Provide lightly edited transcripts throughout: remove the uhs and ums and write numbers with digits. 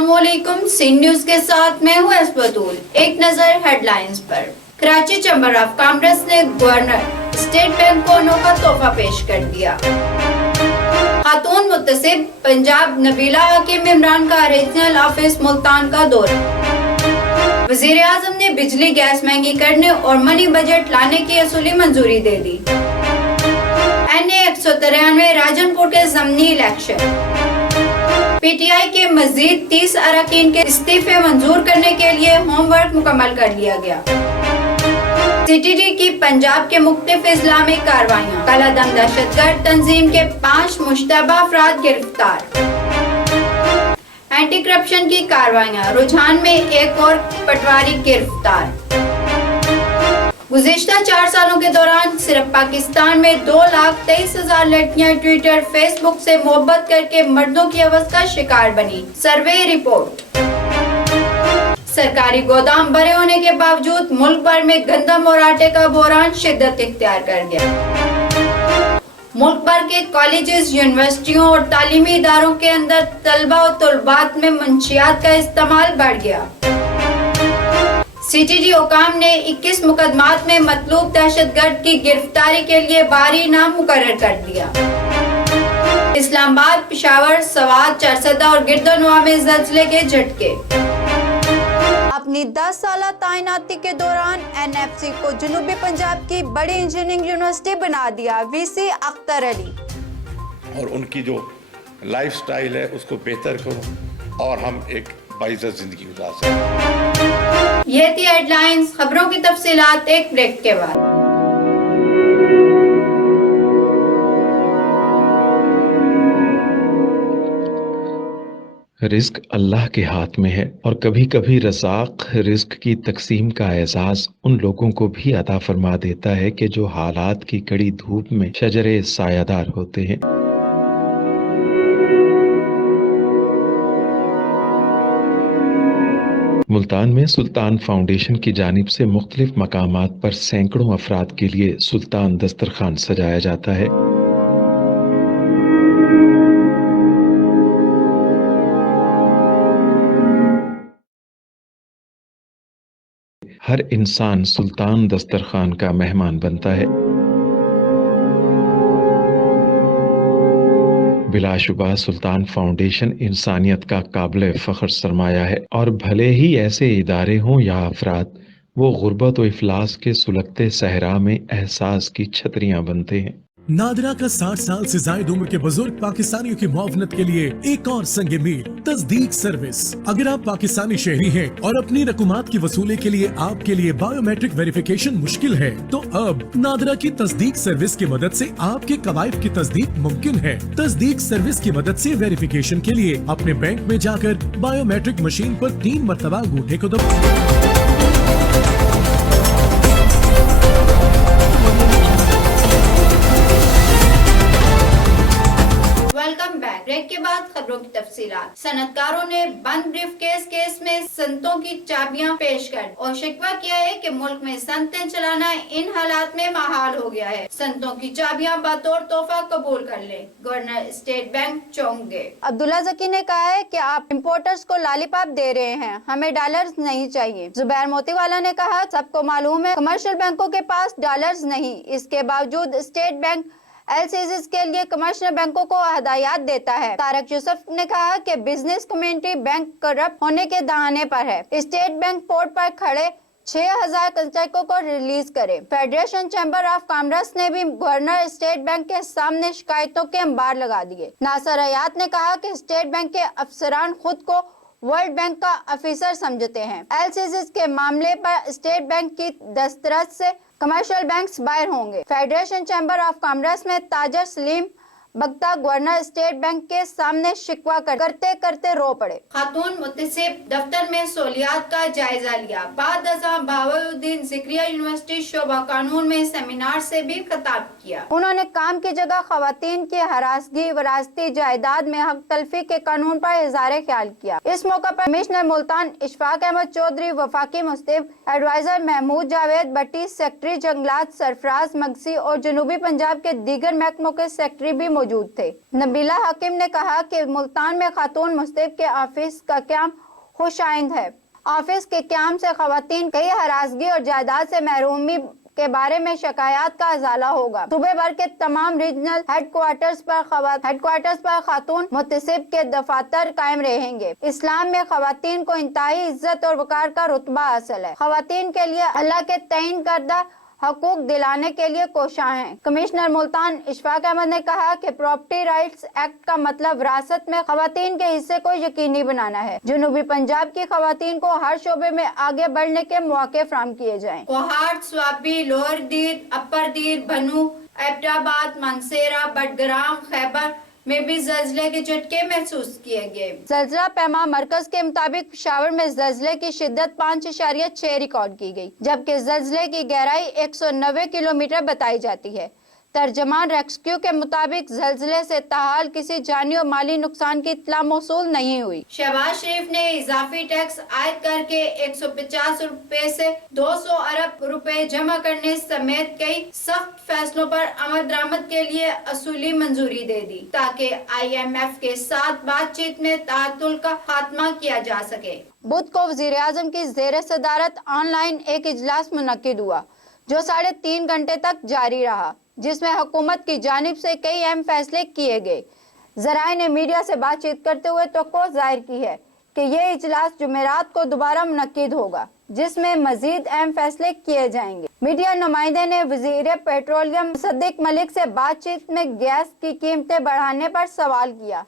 अस्सलाम वालेकुम। सिंध न्यूज के साथ मैं हूँ बतूल। एक नजर हेडलाइंस पर। कराची चैम्बर ऑफ कॉमर्स ने गवर्नर स्टेट बैंक को अनोखा तोहफा पेश कर दिया। खातून मुत्तसिब पंजाब नबीला हकीम इमरान का रीजनल ऑफिस मुल्तान का दौरा। वजीर आजम ने बिजली गैस महंगी करने और मनी बजट लाने की असूली मंजूरी दे दी। NA 193 राजनपुर के ज़मनी इलेक्शन। PTI के मजीद 30 अरकान के इस्तीफे मंजूर करने के लिए होमवर्क मुकम्मल कर लिया गया। CTD की पंजाब के मुख्तलिफ इस्लामिक कार्रवाइयाँ। कालादम दहशतगर्द तंजीम के 5 मुश्तबा अफराद गिरफ्तार। एंटी करप्शन की कार्रवाइयाँ। रुझान में एक और पटवारी गिरफ्तार। गुज़िश्ता 4 सालों के दौरान सिर्फ पाकिस्तान में 2,23,000 लड़कियां ट्विटर फेसबुक से मोहब्बत करके मर्दों की हवस का शिकार बनी। Survey report. सरकारी गोदाम भरे होने के बावजूद मुल्क भर में गंदम और आटे का बहरान शिद्दत इख्तियार कर गया। मुल्क भर के कॉलेजेस, यूनिवर्सिटियों और तालीमी इदारों के अंदर तलबा और तलबात में मंशियात का इस्तेमाल बढ़ गया। CTD हुकाम ने 21 मुकदमात में मतलूब दहशतगर्द की गिरफ्तारी के लिए बारी इनाम मुकर्रर कर दिया। इस्लामाबाद, पेशावर, सवात, चारसदा और गिरदनवा में ज़लज़ले के झटके। अपनी 10 साला तैनाती के दौरान NFC को जनूबी पंजाब की बड़ी इंजीनियरिंग यूनिवर्सिटी बना दिया। VC अख्तर अली। और उनकी जो लाइफ स्टाइल है उसको बेहतर करो और हम एक बाइज़्ज़त जिंदगी गुजार सकें। ये थी हेडलाइंस। खबरों की तफसीलात एक ब्रेक के बाद। रिस्क अल्लाह के हाथ में है और कभी कभी रज़ाक रिस्क की तकसीम का एहसास उन लोगों को भी अता फरमा देता है कि जो हालात की कड़ी धूप में शजरे सायादार होते हैं। मुल्तान में सुल्तान फाउंडेशन की जानिब से मुख्तलिफ मकामात पर सैकड़ों अफराद के लिए सुल्तान दस्तरखान सजाया जाता है। हर इंसान सुल्तान दस्तरखान का मेहमान बनता है। बिलाशुबा सुल्तान फाउंडेशन इंसानियत का काबिल फ़ख्र सरमाया है और भले ही ऐसे इदारे हों या अफराद, वो गुर्बत व इफलास के सुलगते सहरा में एहसास की छतरियां बनते हैं। नादरा का 60 साल से जायद उम्र के बुजुर्ग पाकिस्तानियों की मुआवनत के लिए एक और संगे मील तस्दीक सर्विस। अगर आप पाकिस्तानी शहरी हैं और अपनी रकूमात की वसूली के लिए आपके लिए बायोमेट्रिक वेरिफिकेशन मुश्किल है, तो अब नादरा की तस्दीक सर्विस की मदद से आपके कवायद की तस्दीक मुमकिन है। तस्दीक सर्विस की मदद से वेरिफिकेशन के लिए अपने बैंक में जाकर बायोमेट्रिक मशीन पर 3 मरतबा अंगूठे को दबाएं। ब्रेक के बाद खबरों की तफसीलात। सनतकारों ने बंद ब्रीफकेस केस में संतों की चाबियां पेश कर और शिकवा किया है कि मुल्क में संतें चलाना इन हालात में महाल हो गया है। संतों की चाबियां बतौर तोहफा कबूल कर ले। गवर्नर स्टेट बैंक चौंके। अब्दुल्ला जकी ने कहा है कि आप इम्पोर्टर्स को लॉलीपॉप दे रहे हैं, हमें डॉलर्स नहीं चाहिए। जुबैर मोतीवाला ने कहा, सबको मालूम है कमर्शियल बैंकों के पास डॉलर्स नहीं, इसके बावजूद स्टेट बैंक LCs के लिए कमर्शियल बैंकों को हदायत देता है। तारक यूसुफ ने कहा कि बिजनेस कम्युनिटी बैंक करप्ट होने के दहाने पर है। स्टेट बैंक पोर्ट पर खड़े 6,000 कंस्ट्रक्टरों को रिलीज करे। फेडरेशन चैम्बर ऑफ कॉमर्स ने भी गवर्नर स्टेट बैंक के सामने शिकायतों के अंबार लगा दिए। नासिर हयात ने कहा कि स्टेट बैंक के अफसरान खुद को वर्ल्ड बैंक का ऑफिसर समझते हैं। LCs के मामले पर स्टेट बैंक की दस्तरस से कमर्शियल बैंक्स बाहर होंगे। फेडरेशन चैम्बर ऑफ कॉमर्स में ताजर सलीम बगता गवर्नर स्टेट बैंक के सामने शिकवा करते करते रो पड़े। खातून मुत्तसिब दफ्तर में सहूलियात का जायजा लिया। बाद अज़ां बहाउद्दीन ज़िक्रिया यूनिवर्सिटी शोबा कानून में सेमिनार से भी खिताब किया। उन्होंने काम की जगह खवातीन की हरासगी, विरासती जायदाद में हक तलफी के कानून पर इज़हार ख्याल किया। इस मौका पर कमिश्नर मुल्तान इशफाक अहमद चौधरी, वफाकी मुस्तिफ एडवाइजर महमूद जावेद भट्टी, सेक्रेटरी जंगलात सरफराज मगसी और जनूबी पंजाब के दीगर महकमों के सेक्रेटरी भी موجود تھے۔ نبیلہ حکیم نے کہا کہ ملتان میں خاتون مستحق کے آفس کا قیام خوش آئند ہے۔ آفس کے قیام سے خواتین کئی ہراسگی اور جائیداد سے محرومی کے بارے میں شکایات کا ازالہ ہوگا۔ صوبے بھر کے تمام ریجنل ہیڈ کوارٹرز پر خاتون متصب کے دفاتر قائم رہیں گے۔ اسلام میں خواتین کو انتہائی عزت اور وقار کا رتبہ حاصل ہے۔ خواتین کے لیے اللہ کے تعین کردہ حقوق دلانے کے لیے کوشاں ہیں۔ کمشنر ملتان اشفاق احمد نے کہا کہ پراپرٹی رائٹس ایکٹ کا مطلب وراثت میں خواتین کے حصے کو یقینی بنانا ہے۔ جنوبی پنجاب کی خواتین کو ہر شعبے میں آگے بڑھنے کے مواقع فراہم کیے جائیں۔ کوہاٹ، سوابی، لوئر دیر، اپر دیر، بنو، ایبٹ آباد، منسیرہ، بٹگرام، خیبر میں بھی زلزلے کے جھٹکے محسوس کیے گئے۔ زلزلہ پیما مرکز کے مطابق پشاور میں زلزلے کی شدت 5.6 ریکارڈ کی گئی، جبکہ زلزلے کی گہرائی 190 کلومیٹر بتائی جاتی ہے۔ ترجمان ریسکیو کے مطابق زلزلے سے تاحال کسی جانی اور مالی نقصان کی اطلاع موصول نہیں ہوئی۔ شہباز شریف نے اضافی ٹیکس عائد کر کے 150 روپے سے 200 ارب روپے جمع کرنے سمیت کئی سخت فیصلوں پر عمل درآمد کے لیے اصولی منظوری دے دی تاکہ IMF کے ساتھ بات چیت میں تعطل کا خاتمہ کیا جا سکے۔ بدھ کو وزیر اعظم کی زیر صدارت آن لائن ایک اجلاس منعقد ہوا جو 3.5 گھنٹے تک جاری رہا، جس میں حکومت کی جانب سے کئی اہم فیصلے کیے گئے۔ ذرائع نے میڈیا سے بات چیت کرتے ہوئے توقع ظاہر کی ہے کہ یہ اجلاس جمعرات کو دوبارہ منعقد ہوگا، جس میں مزید اہم فیصلے کیے جائیں گے۔ میڈیا نمائندے نے وزیر پیٹرولیم صدیق ملک سے بات چیت میں گیس کی قیمتیں بڑھانے پر سوال کیا،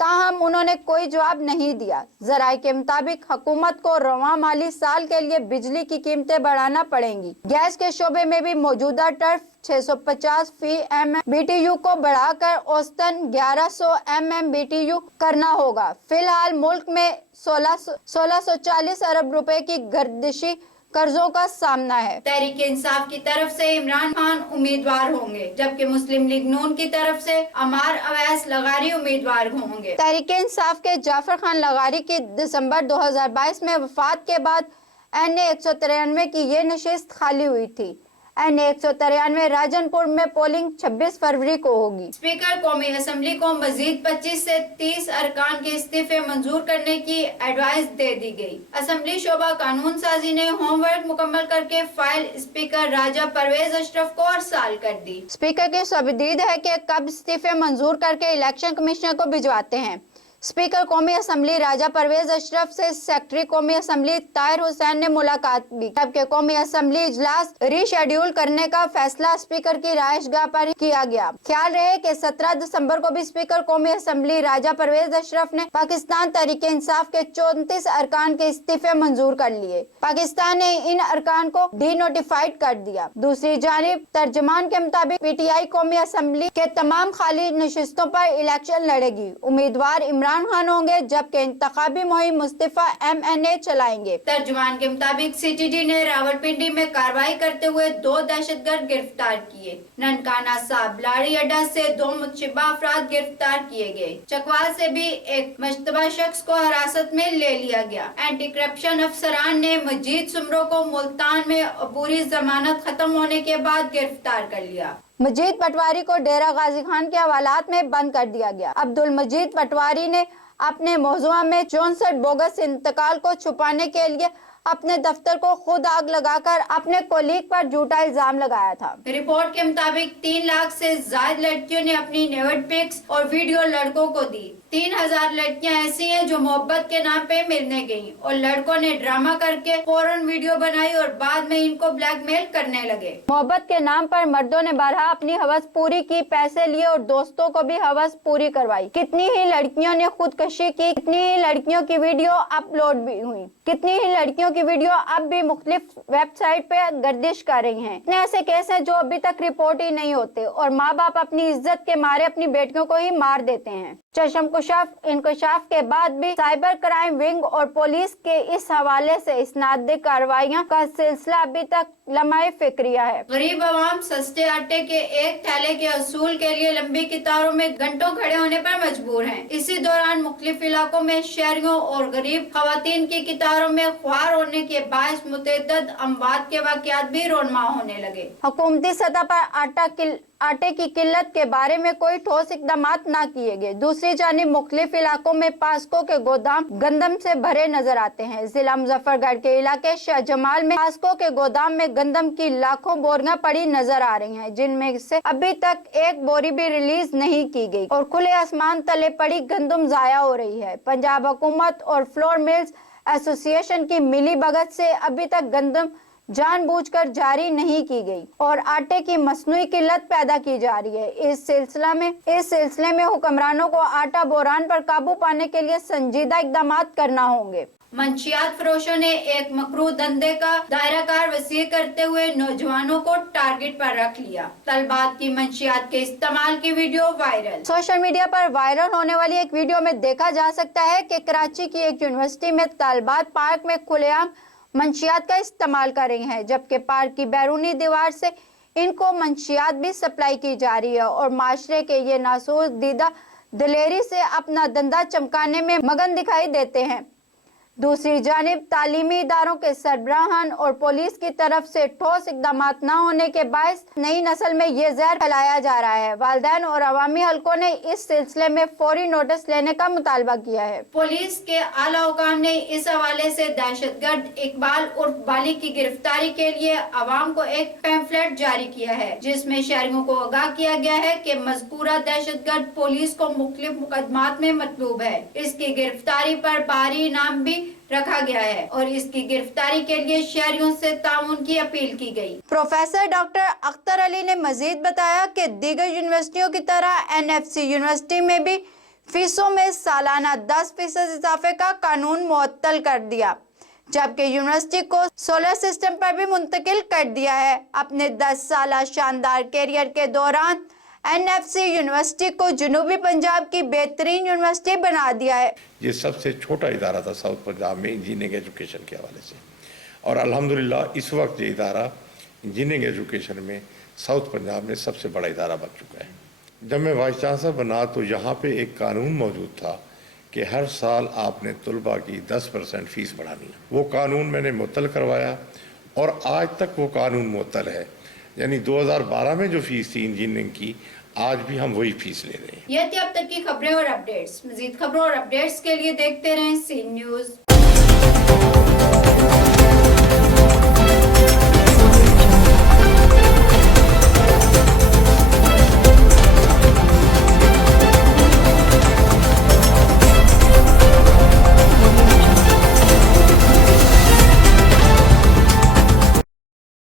تاہم انہوں نے کوئی جواب نہیں دیا۔ ذرائع کے مطابق حکومت کو رواں مالی سال کے لیے بجلی کی قیمتیں بڑھانا پڑیں گی۔ گیس کے شعبے میں بھی موجودہ ٹرف 650 فی MMBTU کو بڑھا کر اوسطاً 1100 MMBTU کرنا ہوگا۔ فی الحال ملک میں 1640 ارب روپے کی گردشی قرضوں کا سامنا ہے۔ تحریک انصاف کی طرف سے عمران خان امیدوار ہوں گے، جبکہ مسلم لیگ نون کی طرف سے عمار اویس لغاری امیدوار ہوں گے۔ تحریک انصاف کے جعفر خان لغاری کی دسمبر 2022 میں وفات کے بعد NA 193 کی یہ نشست خالی ہوئی تھی۔ NA 193 راجن پور میں پولنگ 26 فروری کو ہوگی۔ اسپیکر قومی اسمبلی کو مزید 25 سے 30 ارکان کے استعفے منظور کرنے کی ایڈوائز دے دی گئی۔ اسمبلی شعبہ قانون سازی نے ہوم ورک مکمل کر کے فائل اسپیکر راجہ پرویز اشرف کو ارسال کر دی۔ اسپیکر کی سبدید ہے کہ کب استعفے منظور کر کے الیکشن کمشنر کو بھجواتے ہیں۔ اسپیکر قومی اسمبلی راجہ پرویز اشرف سے سیکرٹری قومی اسمبلی طاہر حسین نے ملاقات بھی، جبکہ قومی اسمبلی اجلاس ری شیڈیول کرنے کا فیصلہ اسپیکر کی رہائش گاہ پر کیا گیا۔ خیال رہے کہ 17 دسمبر کو بھی اسپیکر قومی اسمبلی راجہ پرویز اشرف نے پاکستان تحریک انصاف کے 34 ارکان کے استعفے منظور کر لیے۔ پاکستان نے ان ارکان کو ڈی نوٹیفائڈ کر دیا۔ دوسری جانب ترجمان کے مطابق PTI قومی اسمبلی کے تمام خالی نشستوں پر الیکشن لڑے گی۔ امیدوار عمران خان ہوں گے، جبکہ انتخابی مہم مصطفیٰ MNA چلائیں گے۔ ترجمان کے مطابق CTD نے راولپنڈی میں کارروائی کرتے ہوئے 2 دہشت گرد گرفتار کیے۔ ننکانہ صاحب لاڑی اڈا سے 2 متشبہ افراد گرفتار کیے گئے۔ چکوال سے بھی ایک مشتبہ شخص کو حراست میں لے لیا گیا۔ اینٹی کرپشن افسران نے مجید سمرو کو ملتان میں عبوری ضمانت ختم ہونے کے بعد گرفتار کر لیا۔ مجید پٹواری کو ڈیرہ غازی خان کے حوالات میں بند کر دیا گیا۔ عبدالمجید پٹواری نے اپنے موضوع میں 64 بوگس انتقال کو چھپانے کے لیے اپنے دفتر کو خود آگ لگا کر اپنے کولیگ پر جھوٹا الزام لگایا تھا۔ رپورٹ کے مطابق 3 لاکھ سے زائد لڑکیوں نے اپنی نیوڈ پکس اور ویڈیو لڑکوں کو دی۔ 3000 لڑکیاں ایسی ہیں جو محبت کے نام پہ ملنے گئیں اور لڑکوں نے ڈرامہ کر کے فوراً ویڈیو بنائی اور بعد میں ان کو بلیک میل کرنے لگے۔ محبت کے نام پر مردوں نے بارہا اپنی ہوس پوری کی، پیسے لیے اور دوستوں کو بھی ہوس پوری کروائی۔ کتنی ہی لڑکیوں نے خودکشی کی، کتنی ہی لڑکیوں کی ویڈیو اپلوڈ بھی ہوئی، کتنی ہی لڑکیوں کی ویڈیو اب بھی مختلف ویب سائٹ پہ گردش کر رہی ہیں۔ اتنے ایسے کیس ہیں جو ابھی تک رپورٹ ہی نہیں ہوتے اور ماں باپ اپنی عزت کے مارے اپنی بیٹیوں کو ہی مار دیتے ہیں۔ چشم کشاف انکشاف کے بعد بھی سائبر کرائم ونگ اور پولیس کے اس حوالے سے اسنادی کارروائیاں کا سلسلہ ابھی تک لمحہ فکریہ ہے۔ غریب عوام سستے آٹے کے ایک تھیلے کے حصول کے لیے لمبی قطاروں میں گھنٹوں کھڑے ہونے پر مجبور ہیں۔ اسی دوران مختلف علاقوں میں شہریوں اور غریب خواتین کی قطاروں میں خوار ہونے کے باعث متعدد اموات کے واقعات بھی رونما ہونے لگے۔ حکومتی سطح پر آٹا आटे की किल्लत के बारे में कोई ठोस इकदाम न किए गए। दूसरी जानिब मुख्तलिफ इलाकों में पास्को के गोदाम गंदम से भरे नजर आते हैं। जिला मुजफ्फरगढ़ के इलाके शाह जमाल में पास्को के गोदाम में गंदम की लाखों बोरियां पड़ी नजर आ रही हैं, जिनमें से अभी तक एक बोरी भी रिलीज नहीं की गई और खुले आसमान तले पड़ी गंदम जाया हो रही है। पंजाब हुकूमत और फ्लोर मिल्स एसोसिएशन की मिली भगत से अभी तक गंदम जानबूझकर जारी नहीं की गई और आटे की मसनूई किल्लत पैदा की जा रही है। इस सिलसिले में हुक्मरानों को आटा बोरान पर काबू पाने के लिए संजीदा इकदाम करना होंगे। मंशियात फरोशों ने एक मकरू धंधे का दायराकार वसी करते हुए नौजवानों को टारगेट पर रख लिया। तलबात की मंशियात के इस्तेमाल की वीडियो वायरल। सोशल मीडिया पर वायरल होने वाली एक वीडियो में देखा जा सकता है कि कराची की एक यूनिवर्सिटी में तलबात पार्क में खुलेआम मंशियात का इस्तेमाल कर रही हैं, जबकि पार्क की बैरूनी दीवार से इनको मंशियात भी सप्लाई की जा रही है और माशरे के ये नासूर दीदा दिलेरी से अपना धंधा चमकाने में मगन दिखाई देते हैं। दूसरी जानिब तालीमी इदारों के सरबराहान और पुलिस की तरफ से ठोस इकदाम न होने के बायस नई नस्ल में ये जहर फैलाया जा रहा है। वालिदैन और अवामी हलकों ने इस सिलसिले में फौरी नोटिस लेने का मुतालबा किया है। पुलिस के आला हुकाम ने इस हवाले से दहशतगर्द इकबाल उर्फ बाली की गिरफ्तारी के लिए अवाम को एक पैम्फलेट जारी किया है, जिसमें शहरियों को आगाह किया गया है कि मज़कूरा दहशतगर्द पुलिस को मुख्तलिफ मुकदमात में मतलूब है। इसकी गिरफ्तारी पर भारी इनाम भी रखा गया है और इसकी गिरफ्तारी के लिए शहरियों से ताउन की अपील की गई। प्रोफेसर डॉक्टर अख्तर अली ने मजीद बताया कि दीगर यूनिवर्सिटियों की तरह NFC यूनिवर्सिटी में भी फीसों में सालाना 10% इजाफे का कानून मुअत्तल कर दिया, जबकि यूनिवर्सिटी को सोलर सिस्टम पर भी मुंतकिल कर दिया है। अपने 10 साल शानदार कैरियर के दौरान NFC यूनिवर्सिटी को जनूबी पंजाब की बेहतरीन यूनिवर्सिटी बना दिया है। ये सबसे छोटा इदारा था साउथ पंजाब में इंजीनियरिंग एजुकेशन के हवाले से, और अल्हम्दुलिल्लाह इस वक्त ये इदारा इंजीनियरिंग एजुकेशन में साउथ पंजाब में सबसे बड़ा इदारा बन चुका है। जब मैं वाइस चांसलर बना तो यहाँ पे एक कानून मौजूद था कि हर साल आपने तुलबा की 10% फीस बढ़ानी है। वो कानून मैंने मुअत्तल करवाया और आज तक वो कानून मुअत्तल है, यानी 2012 में जो फीस थी इंजीनियरिंग की, आज भी हम वही फीस ले रहे हैं। ये थी अब तक की खबरें और अपडेट्स। मजीद खबरों और अपडेट्स के लिए देखते रहें सीन न्यूज।